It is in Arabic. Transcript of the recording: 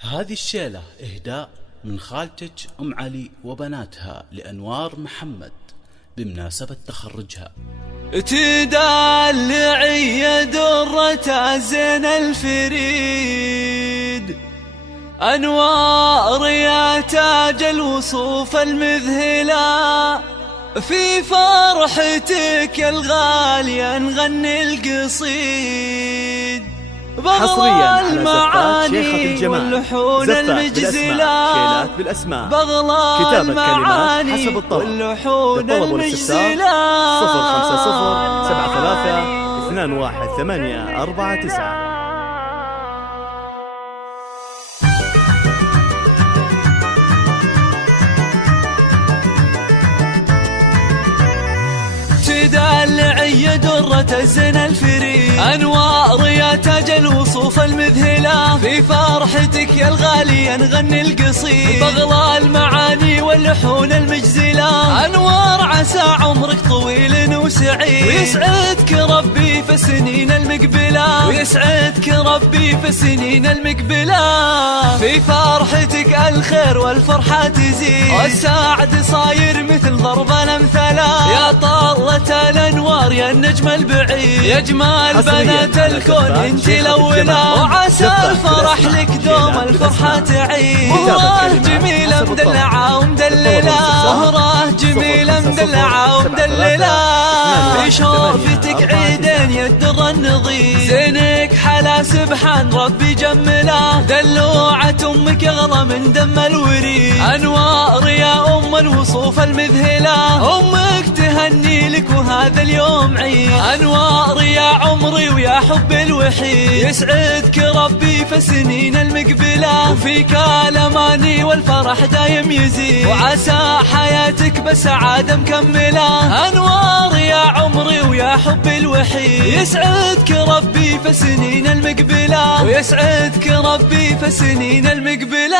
هذه الشيلة إهداء من خالتك أم علي وبناتها لأنوار محمد بمناسبة تخرجها. تدلعي درة زين الفريد، أنوار يا تاج الوصوف المذهلة، في فرحتك يا الغالية نغني القصيد. حصريا على زفات شيخة الجمال، واللحون زفات المجزلة، شيلات بالأسماء، بغلى كتابة المعاني كلمات حسب الطلب. واللحون المجزلة. 05073218849. تدلعي درة الزين الفريد، أنوار يا تاج الوصوف المذهلة، في فرحتك يا الغالية نغني القصيد. بغلى المعاني واللحون المجزلة، أنوار عسى عمرك طويل وسعيد، ويسعدك ربي في السنين المقبلة، ويسعدك ربي في السنين المقبلة. في فرحتك الخير والفرحة تزيد، والسعد صاير مثل ضرب الأمثلة. يا طلة الأنوار يا النجم البعيد، يا جمال بنات الكون انت الأولى، وعسى الفرح لك دوم الفرحة تعيد. مهرة جميلة مدلعة ومدللة، مهرة جميلة مدلعة ومدللة، في شوفتك عيدين يا الدر النظيف، زينك حلا سبحان ربي جمله، دلوعة أمك أغلى من دم الوريد. أنوار يا أم الوصوف المذهلة، أمك تهني لك وهذا اليوم عيد. أنوار يا عمري ويا حب الوحيد، يسعدك ربي في السنين المقبلة، وفيك الأماني والفرح دايم يزيد، وعسى حياتك بسعادة مكملة. أنوار يا عمري ويا حب الوحيد، يسعدك ربي في السنين المقبلة، ويسعدك ربي في السنين المقبلة.